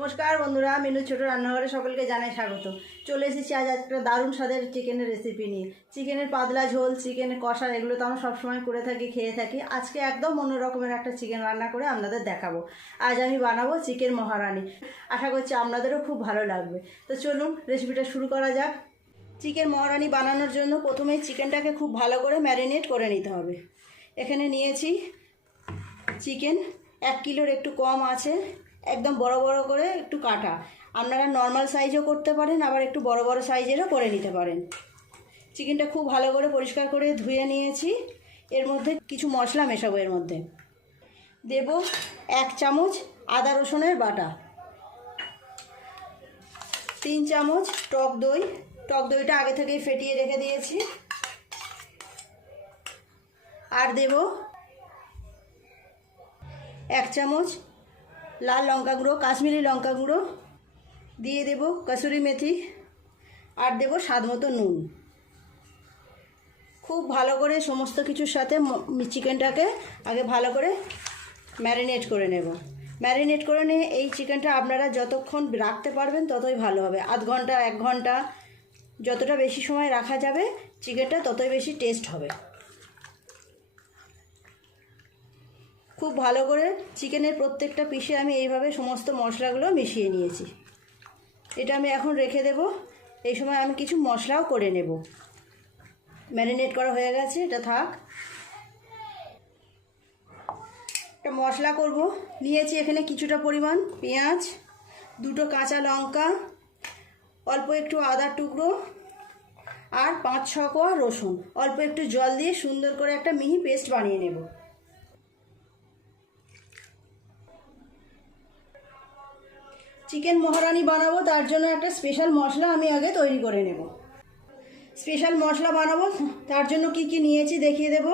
নমস্কার বন্ধুরা, মেনু ছোট রান্নাঘরে সকলকে জানাই স্বাগত। চলে এসেছি আজ একটা দারুণ স্বাদের চিকেনের রেসিপি নিয়ে। চিকেনের পাতলা ঝোল চিকেনের কষা, এগুলো তো আমরা সবসময় করে থাকি, খেয়ে থাকি। আজকে একদম অন্য রকমের একটা চিকেন রান্না করে আপনাদের দেখাবো। আজ আমি বানাবো চিকেন মহারানি। আশা করছি আপনাদেরও খুব ভালো লাগবে। তো চলুন রেসিপিটা শুরু করা যাক। চিকেন মহারানি বানানোর জন্য প্রথমেই চিকেনটাকে খুব ভালো করে ম্যারিনেট করে নিতে হবে। এখানে নিয়েছি চিকেন। এক কিলোর একটু কম আছে। একদম বড় বড় করে একটু কাটা। আপনারা নর্মাল সাইজও করতে পারেন, আবার একটু বড় বড় সাইজেরও করে নিতে পারেন। চিকেনটা খুব ভালো করে পরিষ্কার করে ধুয়ে নিয়েছি। এর মধ্যে কিছু মশলা মেশাবো এর মধ্যে। দেব এক চামচ আদা রসুনের বাটা। তিন চামচ টক দই। টক দইটা আগে থেকেই ফেটিয়ে রেখে দিয়েছি। আর দেব এক চামচ লাল লঙ্কা গুঁড়ো, কাশ্মীরি লঙ্কা গুঁড়ো দিয়ে দেব কসুরি মেথি আর দেব স্বাদ মতো নুন। খুব ভালো করে সমস্ত কিছুর সাথে চিকেনটাকে আগে ভালো করে ম্যারিনেট করে নেব। ম্যারিনেট করে নিয়ে এই চিকেনটা আপনারা যতক্ষণ রাখতে পারবেন ততই ভালো হবে। আধ ঘণ্টা, এক ঘণ্টা, যতটা বেশি সময় রাখা যাবে, চিকেনটা ততই বেশি টেস্ট হবে। খুব ভালো করে চিকেনের প্রত্যেকটা পিসে আমি এইভাবে সমস্ত মশলাগুলো মিশিয়ে নিয়েছি। এটা আমি এখন রেখে দেব। এই সময় আমি কিছু মশলাও করে নেব। ম্যারিনেট করা হয়ে গেছে, এটা থাক। একটা মশলা করব। নিয়েছি এখানে কিছুটা পরিমাণ পেঁয়াজ, দুটো কাঁচা লঙ্কা, অল্প একটু আদার টুকরো আর পাঁচ ছ কোয়া রসুন। অল্প একটু জল দিয়ে সুন্দর করে একটা মিহি পেস্ট বানিয়ে নেব। চিকেন মহারানি বানাবো, তার জন্য একটা স্পেশাল মশলা আমি আগে তৈরি করে নেব। স্পেশাল মশলা বানাবো, তার জন্য কি কি নিয়েছি দেখিয়ে দেব।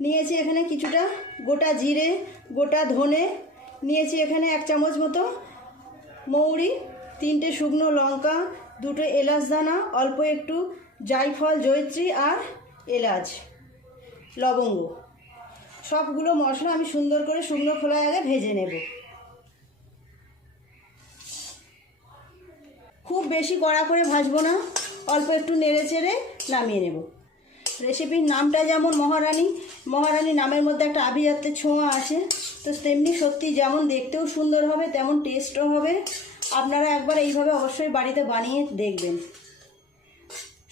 নিয়েছি এখানে কিছুটা গোটা জিরে, গোটা ধনে, নিয়েছি এখানে এক চামচ মতো মৌরি, তিনটে শুকনো লঙ্কা, দুটো এলাচ দানা, অল্প একটু জায়ফল, জয়ত্রী আর এলাচ, লবঙ্গ। সবগুলো মশলা আমি সুন্দর করে শুকনো খোলায় আগে ভেজে নেব। খুব বেশি কড়া করে ভাজবো না, অল্প একটু নেড়ে চেড়ে নামিয়ে নেব। রেসিপির নামটা যেমন মহারানী মহারানী নামের মধ্যে একটা আভিজাত্যের ছোঁয়া আছে। তো তেমনি সত্যি যেমন দেখতেও সুন্দর হবে, তেমন টেস্টও হবে। আপনারা একবার এইভাবে অবশ্যই বাড়িতে বানিয়ে দেখবেন।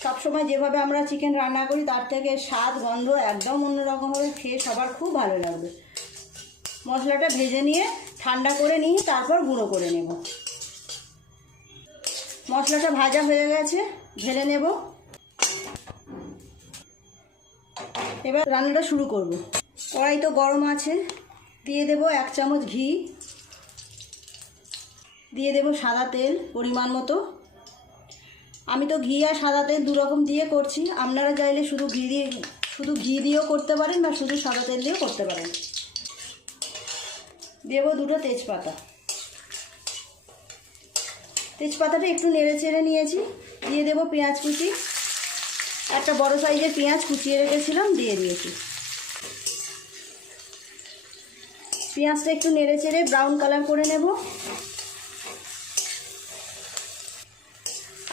সবসময় যেভাবে আমরা চিকেন রান্না করি, তার থেকে স্বাদ, গন্ধ একদম অন্যরকম হবে, খেয়ে সবার খুব ভালো লাগবে। মশলাটা ভেজে নিয়ে ঠান্ডা করে নিয়ে তারপর গুঁড়ো করে নেব। মশলাটা ভাজা হয়ে গেছে, ঢেলে নেব। এবার রান্নাটা শুরু করব। কড়াই তো গরম আছে, দিয়ে দেব এক চামচ ঘি। দিয়ে দেব সাদা তেল পরিমাণ মতো। আমি তো ঘি আর সাদা তেল দু রকম দিয়ে করছি, আপনারা চাইলে শুধু ঘি দিয়ে, শুধু ঘি দিয়েও করতে পারেন বা শুধু সাদা তেল দিয়েও করতে পারেন। দেবো দুটো তেজপাতা। তেজপাতাটা একটু নেড়ে চেড়ে নিয়েছি। দিয়ে দেবো পেঁয়াজ কুচি। একটা বড় সাইজের পেঁয়াজ কুচিয়ে রেখেছিলাম, দিয়ে দিয়েছি। পেঁয়াজটা একটু নেড়ে চেড়ে ব্রাউন কালার করে নেব।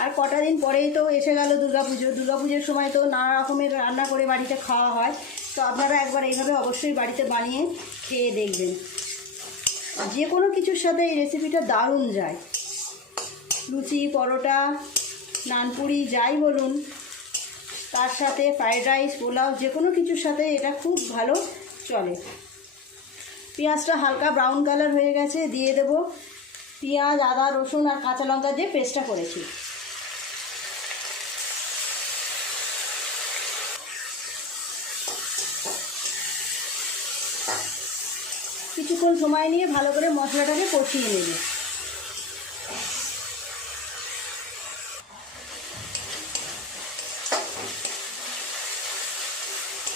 আর কটা দিন পরেই তো এসে গেল দুর্গাপুজো। দুর্গাপুজোর সময় তো নানা রকমের রান্না করে বাড়িতে খাওয়া হয়। তো আপনারা একবার এইভাবে অবশ্যই বাড়িতে বানিয়ে খেয়ে দেখবেন। যে কোনো কিছুর সাথে এই রেসিপিটা দারুণ যায়। লুচি, পরোটা, নানপুরি, যাই বলুন। তার সাথে ফ্রায়েড রাইস পোলাও যে কোনো কিছুর সাথে এটা খুব ভালো চলে। পেঁয়াজটা হালকা ব্রাউন কালার হয়ে গেছে, দিয়ে দেব পেঁয়াজ, আদা, রসুন আর কাঁচা লঙ্কা দিয়ে পেস্টটা করেছি। কিছুক্ষণ সময় নিয়ে ভালো করে মশলাটাকে কষিয়ে নেবে।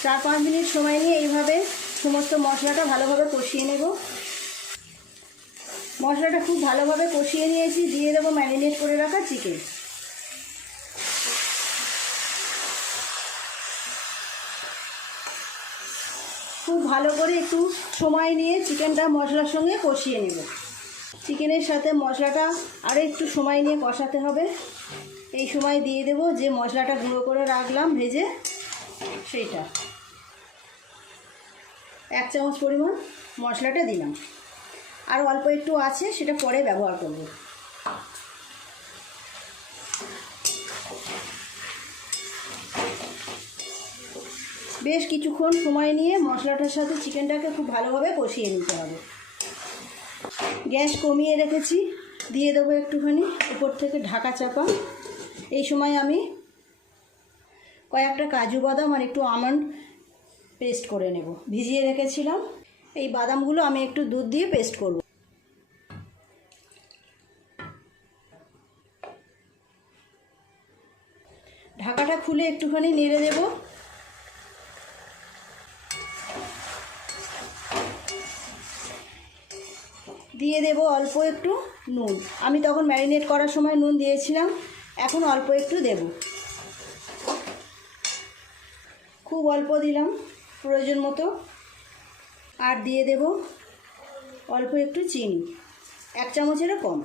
চার পাঁচ মিনিট সময় নিয়ে এইভাবে সমস্ত মশলাটা ভালোভাবে কষিয়ে নেব। মশলাটা খুব ভালোভাবে কষিয়ে নিয়েছি, দিয়ে দেবো ম্যারিনেট করে রাখা চিকেন। খুব ভালো করে একটু সময় নিয়ে চিকেনটা মশলার সঙ্গে কষিয়ে নেব। চিকেনের সাথে মশলাটা আরও একটু সময় নিয়ে কষাতে হবে। এই সময় দিয়ে দেব যে মশলাটা গুঁড়ো করে রাখলাম, ভেজে সেইটা। এক চামচ পরিমাণ মশলাটা দিলাম। আর অল্প একটু আছে, সেটা পরে ব্যবহার করব। বেশ কিছুক্ষণ সময় নিয়ে মশলাটার সাথে চিকেনটাকে খুব ভালোভাবে কষিয়ে নিতে হবে। গ্যাস কমিয়ে রেখেছি, দিয়ে দেবো একটুখানি উপর থেকে ঢাকা চাপা। এই সময় আমি কয়েকটা কাজু বাদাম আর একটু আমন্ড পেস্ট করে নেব। ভিজিয়ে রেখেছিলাম। এই বাদামগুলো আমি একটু দুধ দিয়ে পেস্ট করব। ঢাকাটা খুলে একটুখানি নেড়ে দেবো। দিয়ে দেব অল্প একটু নুন। আমি তখন ম্যারিনেট করার সময় নুন দিয়েছিলাম। এখন অল্প একটু দেব। খুব অল্প দিলাম। প্রয়োজন মতো। আর দিয়ে দেব অল্প একটু চিনি, এক চামচেরও কম।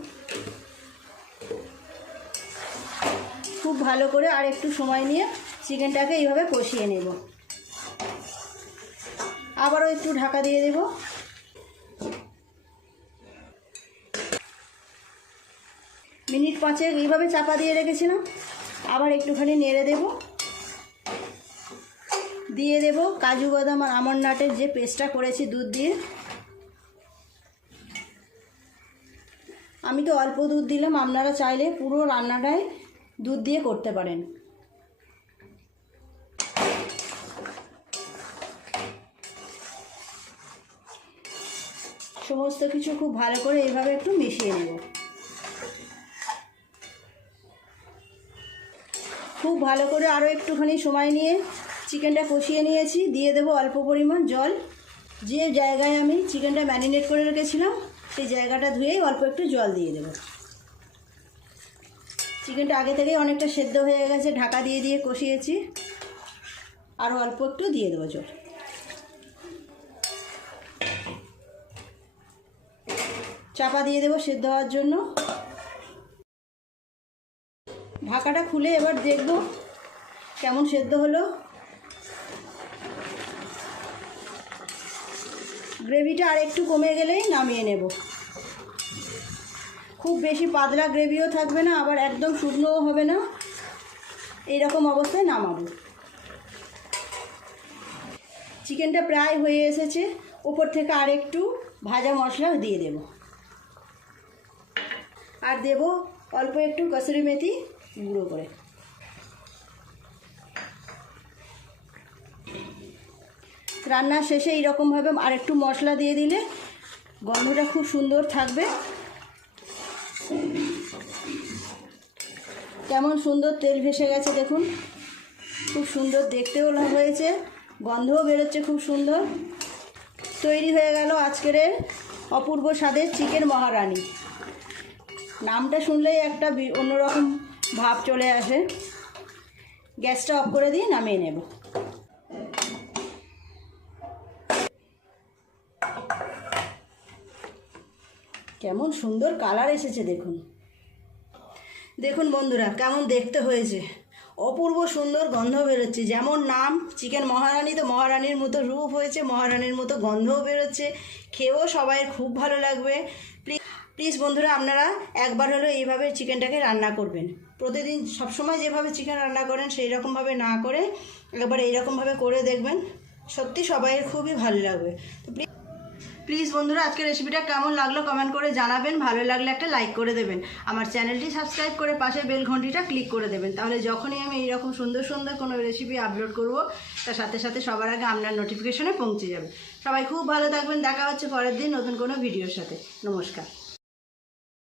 খুব ভালো করে আর একটু সময় নিয়ে চিকেনটাকে এইভাবে কষিয়ে নেব। আবারও একটু ঢাকা দিয়ে দেবো। মিনিট পাঁচেক এইভাবে চাপা দিয়ে রেখেছিলাম। আবার একটুখানি নেড়ে দেব। দিয়ে দেব কাজু বাদাম আর আমন্ড নাটের যে পেস্টটা করেছি দুধ দিয়ে। আমি তো অল্প দুধ দিলাম, আপনারা চাইলে পুরো রান্নাটাই দুধ দিয়ে করতে পারেন। সমস্ত কিছু খুব ভালো করে এইভাবে একটু মিশিয়ে নেব। খুব ভালো করে আরও একটুখানি সময় নিয়ে চিকেনটা কষিয়ে নিয়েছি, দিয়ে দেবো অল্প পরিমাণ জল। যে জায়গায় আমি চিকেনটা ম্যারিনেট করে রেখেছিলাম, সেই জায়গাটা ধুয়েই অল্প একটু জল দিয়ে দেবো। চিকেনটা আগে থেকেই অনেকটা সেদ্ধ হয়ে গেছে, ঢাকা দিয়ে দিয়ে কষিয়েছি। আরও অল্প একটু দিয়ে দেবো জল। চাপা দিয়ে দেবো সেদ্ধ হওয়ার জন্য। ঢাকাটা খুলে এবার দেখব কেমন সেদ্ধ হলো। গ্রেভিটা আর একটু কমে গেলেই নামিয়ে নেব। খুব বেশি পাতলা গ্রেভিও থাকবে না, আবার একদম শুকনোও হবে না। এইরকম অবস্থায় নামাবো। চিকেনটা প্রায় হয়ে এসেছে উপর থেকে আর একটু ভাজা মশলা দিয়ে দেব। আর দেব অল্প একটু কসুরি মেথি গুঁড়ো করে। রান্নার শেষে এইরকমভাবে আর একটু মশলা দিয়ে দিলে গন্ধটা খুব সুন্দর থাকবে। কেমন সুন্দর তেল ভেসে গেছে দেখুন। খুব সুন্দর দেখতেও হয়েছে, গন্ধও বেরোচ্ছে খুব সুন্দর। তৈরি হয়ে গেল আজকের অপূর্ব স্বাদের চিকেন মহারানী। নামটা শুনলেই একটা অন্যরকম ভাব চলে আসে। গ্যাসটা অফ করে দিয়ে নামিয়ে নেব। কেমন সুন্দর কালার এসেছে, দেখুন। দেখুন বন্ধুরা, কেমন দেখতে হয়েছে। অপূর্ব সুন্দর গন্ধ বেরোচ্ছে। যেমন নাম, চিকেন মহারানী তো মহারানীর মতো রূপ হয়েছে, মহারানীর মতো গন্ধও বেরোচ্ছে। খেয়েও সবাই খুব ভালো লাগবে। প্লিজ প্লিজ বন্ধুরা, আপনারা একবার হলো এইভাবে চিকেনটাকে রান্না করবেন। প্রতিদিন সবসময় যেভাবে চিকেন রান্না করেন সেই রকমভাবে না করে একবার এইরকমভাবে করে দেখবেন। সত্যি সবাইয়ের খুবই ভালো লাগবে। তো প্লিজ প্লিজ বন্ধুরা, আজকের রেসিপিটা কেমন লাগল কমেন্ট করে জানাবেন। ভালো লাগলে একটা লাইক করে দেবেন। আমার চ্যানেলটি সাবস্ক্রাইব করে পাশে বেল ঘন্টিটা ক্লিক করে দেবেন। তাহলে যখনই আমি এইরকম সুন্দর সুন্দর কোনো রেসিপি আপলোড করব, তার সাথে সাথে সবার আগে আপনার নোটিফিকেশনে পৌঁছে যাবে। সবাই খুব ভালো থাকবেন। দেখা হচ্ছে পরের দিন নতুন কোনো ভিডিওর সাথে। নমস্কার।